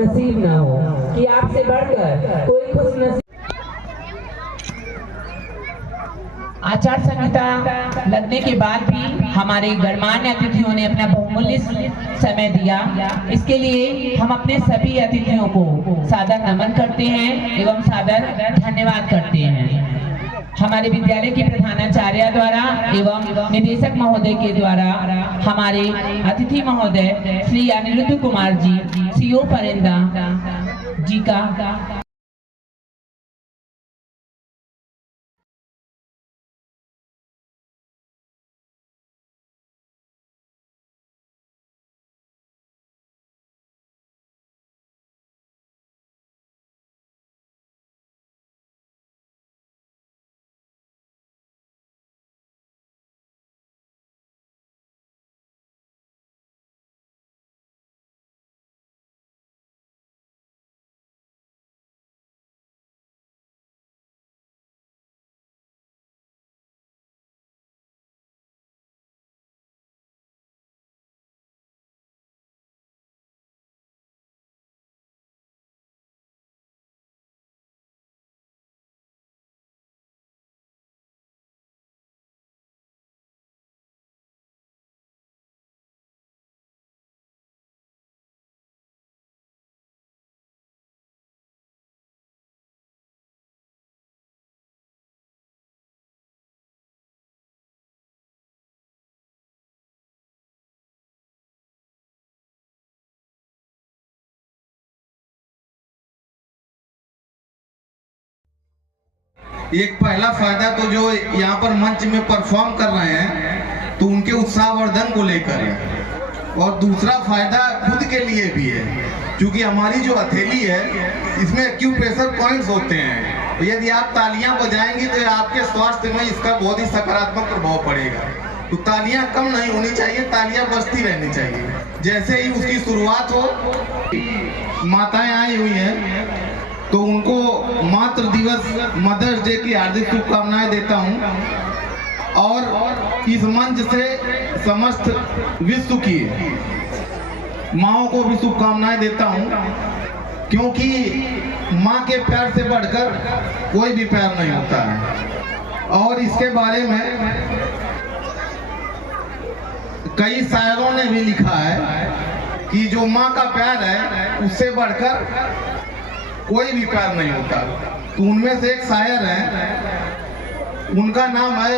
नसीब ना हो कि आपसे बढ़कर कोई खुश नसीब। आचार संहिता लगने के बाद भी हमारे गणमान्य अतिथियों ने अपना बहुमूल्य समय दिया। इसके लिए हम अपने सभी अतिथियों को सादर नमन करते हैं एवं सादर धन्यवाद करते हैं। हमारे विद्यालय के प्रधानाचार्य द्वारा एवं निदेशक महोदय के द्वारा हमारे अतिथि महोदय श्री अनिरुद्ध कुमार जी सीओ परिंदा जी का एक पहला फायदा तो जो यहाँ पर मंच में परफॉर्म कर रहे हैं तो उनके उत्साहवर्धन को लेकर है, और दूसरा फायदा खुद के लिए भी है क्योंकि हमारी जो हथेली है इसमें एक्यूप्रेशर पॉइंट्स होते हैं, तो यदि आप तालियां बजाएंगे तो आपके स्वास्थ्य में इसका बहुत ही सकारात्मक प्रभाव पड़ेगा। तो तालियां कम नहीं होनी चाहिए, तालियां बजती रहनी चाहिए। जैसे ही उसकी शुरुआत हो, माताएं आई हुई हैं तो उनको मातृ दिवस मदर्स डे की हार्दिक शुभकामनाएं देता हूं, और इस मंच से समस्त विश्व की माओं को भी शुभकामनाएं देता हूं, क्योंकि माँ के प्यार से बढ़कर कोई भी प्यार नहीं होता है। और इसके बारे में कई शायरों ने भी लिखा है कि जो माँ का प्यार है उससे बढ़कर कोई भी प्यार नहीं होता। तो उनमें से एक शायर है, उनका नाम है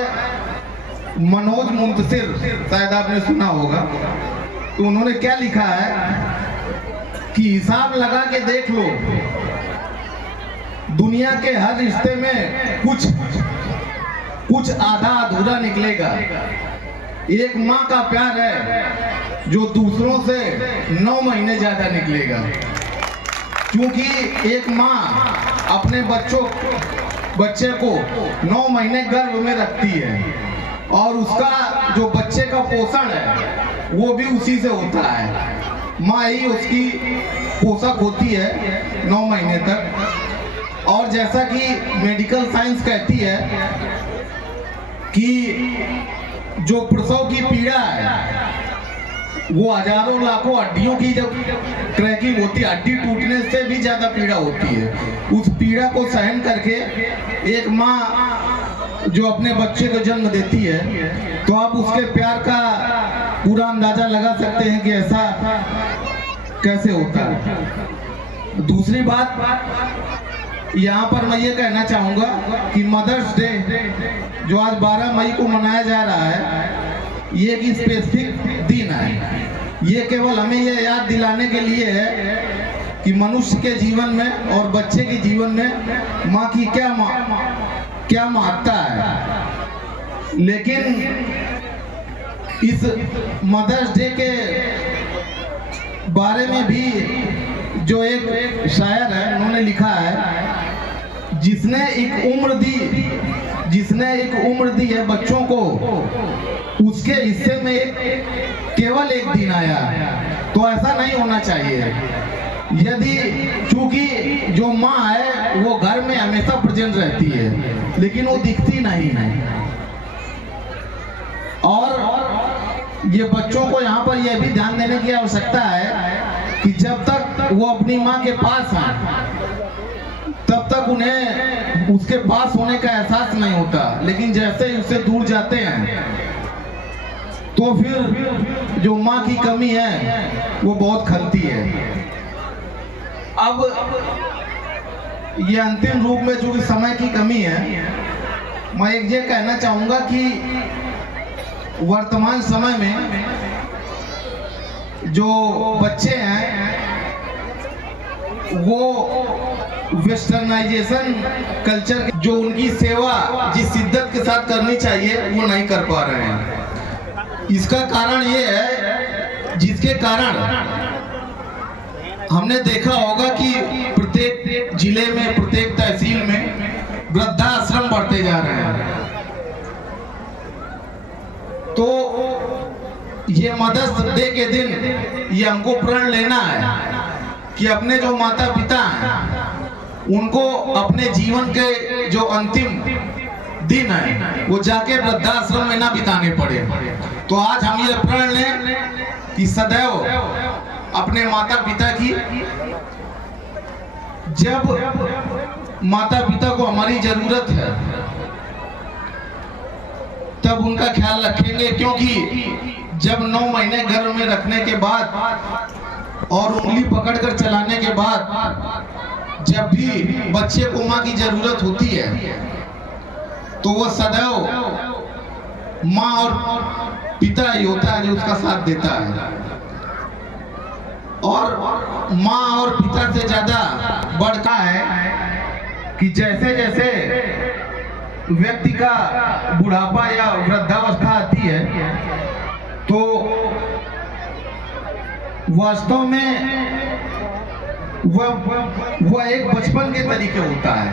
मनोज मुंतसिर, शायद आपने सुना होगा। तो उन्होंने क्या लिखा है कि हिसाब लगा के देख लो, दुनिया के हर रिश्ते में कुछ आधा अधूरा निकलेगा। एक माँ का प्यार है जो दूसरों से 9 महीने ज्यादा निकलेगा, क्योंकि एक माँ अपने बच्चे को 9 महीने गर्भ में रखती है और उसका जो बच्चे का पोषण है वो भी उसी से होता है। माँ ही उसकी पोषक होती है 9 महीने तक। और जैसा कि मेडिकल साइंस कहती है कि जो प्रसव की पीड़ा है वो हजारों लाखों हड्डियों की जब क्रैकिंग होती है, हड्डी टूटने से भी ज्यादा पीड़ा होती है। उस पीड़ा को सहन करके एक माँ जो अपने बच्चे को जन्म देती है, तो आप उसके प्यार का पूरा अंदाजा लगा सकते हैं कि ऐसा कैसे होता है। दूसरी बात यहाँ पर मैं ये कहना चाहूंगा कि मदर्स डे जो आज 12 मई को मनाया जा रहा है, ये एक स्पेसिफिक दिन है। ये केवल हमें ये याद दिलाने के लिए है कि मनुष्य के जीवन में और बच्चे के जीवन में माँ की क्या महत्ता है। लेकिन इस मदर्स डे के बारे में भी जो एक शायर है उन्होंने लिखा है, जिसने एक उम्र दी है बच्चों को, उसके हिस्से में केवल एक दिन आया। तो ऐसा नहीं होना चाहिए। यदि चूंकि जो माँ है वो घर में हमेशा प्रेजेंट रहती है लेकिन वो दिखती नहीं है, और ये बच्चों को यहाँ पर यह भी ध्यान देने की आवश्यकता है कि जब तक वो अपनी माँ के पास हैं तब तक उन्हें उसके पास होने का एहसास नहीं होता, लेकिन जैसे ही उससे दूर जाते हैं तो फिर जो माँ की कमी है वो बहुत खलती है। अब ये अंतिम रूप में जो समय की कमी है, मैं एक ये कहना चाहूंगा कि वर्तमान समय में जो बच्चे हैं वो वेस्टर्नाइजेशन कल्चर जो उनकी सेवा जिस शिद्दत के साथ करनी चाहिए वो नहीं कर पा रहे हैं। इसका कारण ये है जिसके कारण हमने देखा होगा कि प्रत्येक जिले में, प्रत्येक तहसील में वृद्धाश्रम बढ़ते जा रहे हैं। तो ये मदर्स डे के दिन ये हमको प्रण लेना है कि अपने जो माता पिता हैं उनको अपने जीवन के जो अंतिम दिन है वो जाके वृद्धाश्रम में ना बिताने पड़े। तो आज हम ये प्रण लें कि सदैव अपने माता पिता की, जब माता पिता को हमारी जरूरत है तब उनका ख्याल रखेंगे, क्योंकि जब 9 महीने गर्भ में रखने के बाद और उंगली पकड़कर चलाने के बाद जब भी बच्चे को माँ की जरूरत होती है तो वो सदैव माँ और पिता ही होता है जो उसका साथ देता है। और माँ और पिता से ज्यादा बढ़ता है कि जैसे जैसे व्यक्ति का बुढ़ापा या वृद्धावस्था आती है तो वास्तव में वह एक बचपन के तरीके होता है।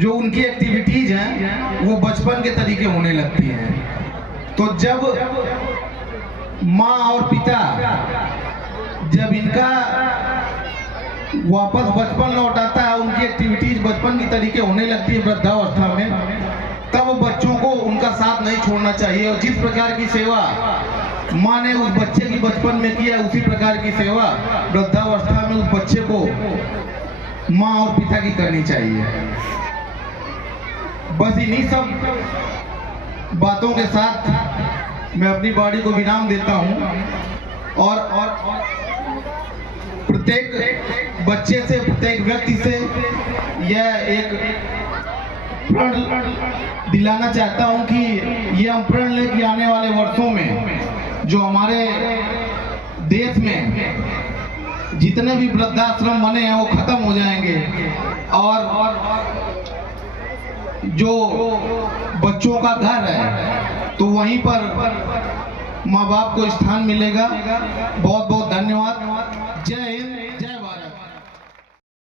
जो उनकी एक्टिविटीज हैं वो बचपन के तरीके होने लगती हैं। तो जब माँ और पिता जब इनका वापस बचपन लौट आता है, उनकी एक्टिविटीज बचपन की तरीके होने लगती है वृद्धावस्था में, तब बच्चों को उनका साथ नहीं छोड़ना चाहिए। और जिस प्रकार की सेवा माँ ने उस बच्चे की बचपन में किया उसी प्रकार की सेवा वृद्धावस्था में उस बच्चे को माँ और पिता की करनी चाहिए। बस इन्हीं सब बातों के साथ मैं अपनी बाड़ी को विराम देता हूँ और प्रत्येक बच्चे से, प्रत्येक व्यक्ति से यह एक प्रण दिलाना चाहता हूं कि यह हम प्रण ले कि आने वाले वर्षों में जो हमारे देश में जितने भी वृद्धाश्रम बने हैं वो खत्म हो जाएंगे और जो बच्चों का घर है तो वहीं पर माँ बाप को स्थान मिलेगा। बहुत बहुत धन्यवाद। जय हिंद।